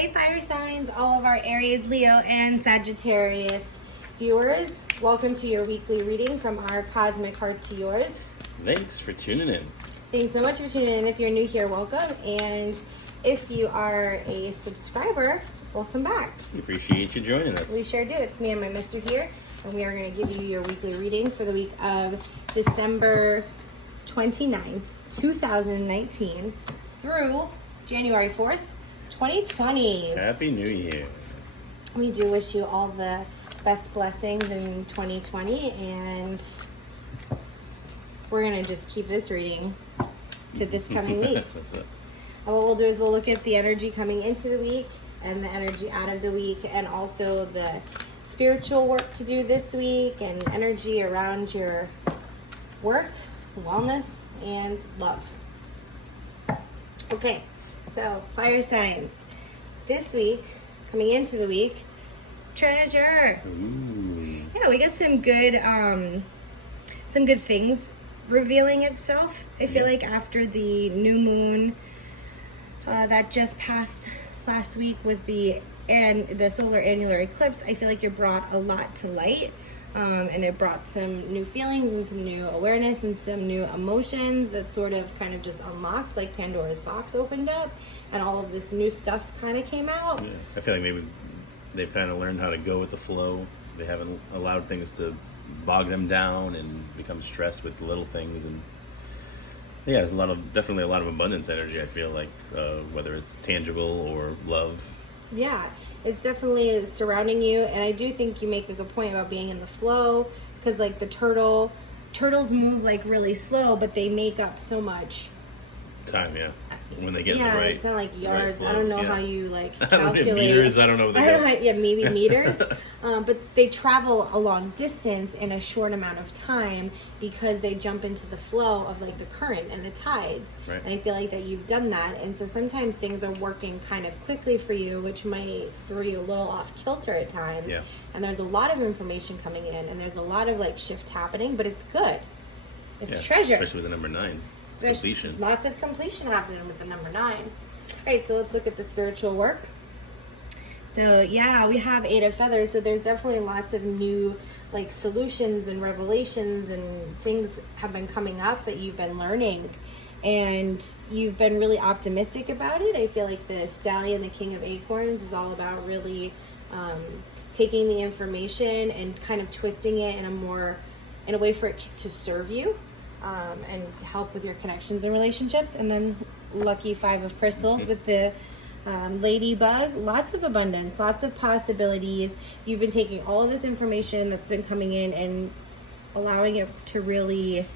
Hey fire signs, all of our Aries, Leo, and Sagittarius viewers. Welcome to your weekly reading from our Cosmic Heart to Yours. Thanks for tuning in. Thanks so much for tuning in. If you're new here, welcome. And if you are a subscriber, welcome back. We appreciate you joining us. We sure do. It's me and my mister here. And we are going to give you your weekly reading for the week of December 29, 2019 through January 4th, 2020. Happy New Year. We do wish you all the best blessings in 2020, and we're going to just keep this reading to this coming week. That's it. And what we'll do is we'll look at the energy coming into the week and the energy out of the week, and also the spiritual work to do this week and energy around your work, wellness, and love. Okay, so fire signs. This week, coming into the week, treasure. Ooh. Yeah, we got some good things revealing itself. I feel like after the new moon that just passed last week with the solar annular eclipse, I feel like it brought a lot to light. And it brought some new feelings and some new awareness and some new emotions that sort of kind of just unlocked, like Pandora's box opened up, and all of this new stuff kind of came out. Yeah. I feel like maybe they've kind of learned how to go with the flow. They haven't allowed things to bog them down and become stressed with little things. And yeah, there's definitely a lot of abundance energy, I feel like, whether it's tangible or love. Yeah, it's definitely surrounding you, and I do think you make a good point about being in the flow, because like the turtles move like really slow, but they make up so much Time, yeah. When they get in the right. It's not like yards. Right I don't know flows, how you like I don't know, calculate meters. I don't know. Yeah, maybe meters. But they travel a long distance in a short amount of time because they jump into the flow of like the current and the tides. Right. And I feel like that you've done that, and so sometimes things are working kind of quickly for you, which might throw you a little off kilter at times. Yeah. And there's a lot of information coming in, and there's a lot of like shift happening, but it's good. It's treasure. Especially with the number 9. Completion. Lots of completion happening with the number 9. All right, so let's look at the spiritual work. So yeah, we have 8 of feathers, so there's definitely lots of new like solutions and revelations and things have been coming up that you've been learning, and you've been really optimistic about it. I feel like the stallion, the king of acorns, is all about really taking the information and kind of twisting it in a way for it to serve you. And help with your connections and relationships. And then lucky 5 of crystals with the ladybug. Lots of abundance, lots of possibilities. You've been taking all of this information that's been coming in and allowing it to really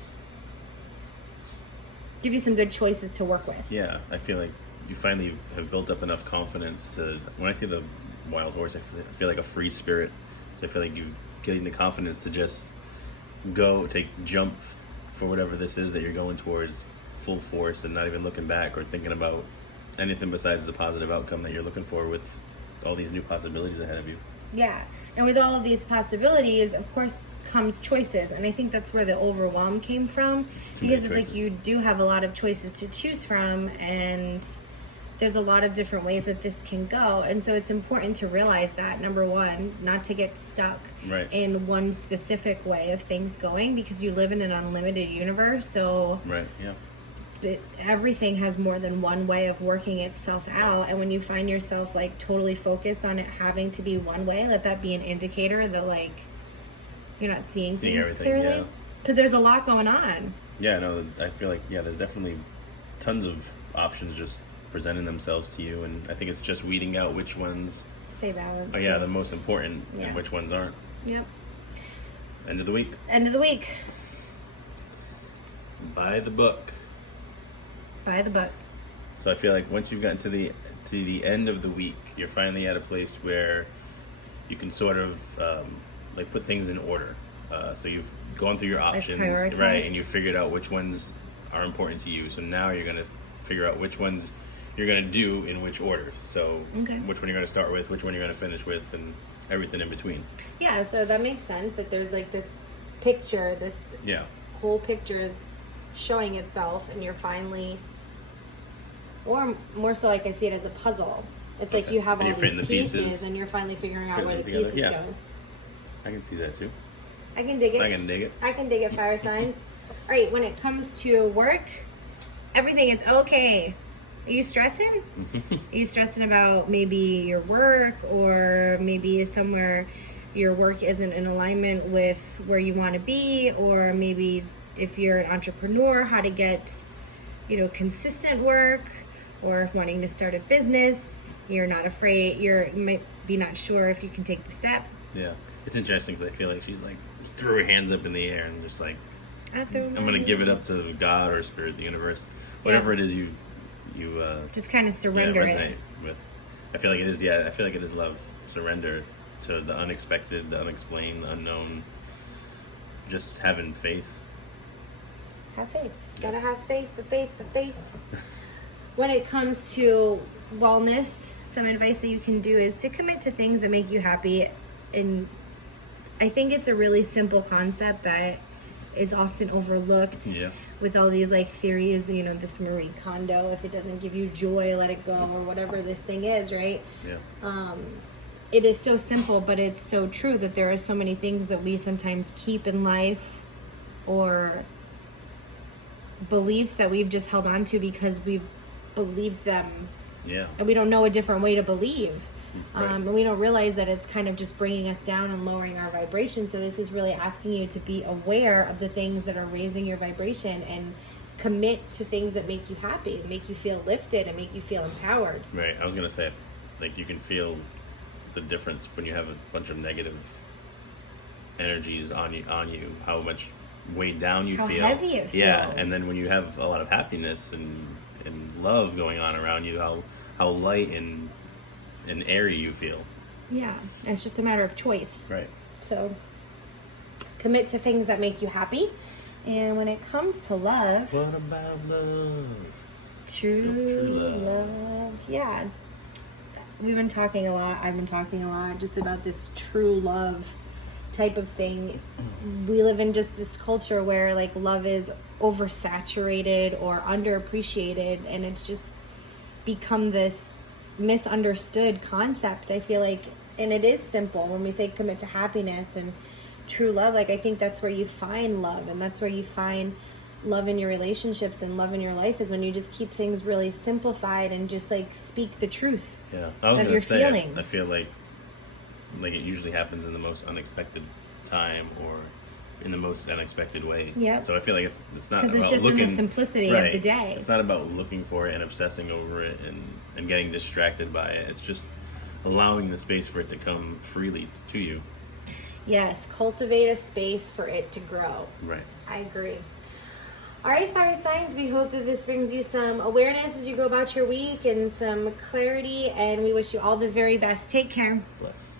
give you some good choices to work with. Yeah, I feel like you finally have built up enough confidence to, when I see the wild horse, I feel like a free spirit. So I feel like you're getting the confidence to just jump for whatever this is that you're going towards full force, and not even looking back or thinking about anything besides the positive outcome that you're looking for with all these new possibilities ahead of you. Yeah, and with all of these possibilities, of course, comes choices, and I think that's where the overwhelm came from, because it's like you do have a lot of choices to choose from, and there's a lot of different ways that this can go. And so it's important to realize that, number one, not to get stuck in one specific way of things going, because you live in an unlimited universe. So everything has more than one way of working itself out. And when you find yourself like totally focused on it having to be one way, let that be an indicator that like you're not seeing things clearly. Because there's a lot going on. Yeah, no, I feel like, there's definitely tons of options just presenting themselves to you, and I think it's just weeding out which ones stay balanced. The most important, and which ones aren't. Yep. End of the week. End of the week. Buy the book. Buy the book. So I feel like once you've gotten to the end of the week, you're finally at a place where you can sort of like put things in order. So you've gone through your options, right, and you figured out which ones are important to you. So now you're gonna figure out which ones you're going to do in which order. So which one you're going to start with, which one you're going to finish with, and everything in between. Yeah, so that makes sense that there's like this picture, this whole picture is showing itself, and you're finally, or more so like I see it as a puzzle. It's like you have And all you're fitting these the pieces, pieces, and you're finally figuring out putting where the them together. pieces Yeah. go. I can see that too. I can dig it. I can dig it. I can dig it, fire signs. All right, when it comes to work, everything is okay. Are you stressing? Are you stressing about maybe your work, or maybe somewhere your work isn't in alignment with where you want to be, or maybe if you're an entrepreneur, how to get, consistent work, or wanting to start a business, you're not afraid, you might be not sure if you can take the step. Yeah. It's interesting because I feel like she's like, just threw her hands up in the air and just like, I'm going to give it up to God or Spirit, the universe, whatever it is you just kind of surrender resonate with. I feel like it is, I feel like it is love. Surrender to the unexpected, the unexplained, the unknown. Just having faith. Have faith. Gotta have faith, the faith, the faith. When it comes to wellness, some advice that you can do is to commit to things that make you happy. And I think it's a really simple concept that is often overlooked with all these like theories, this Marie Kondo, if it doesn't give you joy, let it go, or whatever this thing is, right? Yeah. It is so simple, but it's so true that there are so many things that we sometimes keep in life, or beliefs that we've just held on to because we've believed them. Yeah. And we don't know a different way to believe. Right. And we don't realize that it's kind of just bringing us down and lowering our vibration. So this is really asking you to be aware of the things that are raising your vibration and commit to things that make you happy, make you feel lifted, and make you feel empowered. Right. I was going to say, like, you can feel the difference when you have a bunch of negative energies on you, how much weighed down you how feel. How heavy it feels. Yeah, and then when you have a lot of happiness and love going on around you, how light and airy you feel. Yeah, and it's just a matter of choice. Right. So commit to things that make you happy. And when it comes to love, what about love? True love. Yeah. We've been talking a lot. I've been talking a lot just about this true love type of thing. We live in just this culture where like love is oversaturated or underappreciated, and it's just become this misunderstood concept, I feel like. And it is simple when we say commit to happiness and true love. Like, I think that's where you find love, and that's where you find love in your relationships and love in your life, is when you just keep things really simplified and just like speak the truth of your feelings. I feel like it usually happens in the most unexpected time or in the most unexpected way. Yeah. So I feel like it's not because about it's just looking, in the simplicity of the day. It's not about looking for it and obsessing over it and getting distracted by it. It's just allowing the space for it to come freely to you. Yes, cultivate a space for it to grow. Right. I agree. All right, fire signs, we hope that this brings you some awareness as you go about your week and some clarity, and we wish you all the very best. Take care. Bless.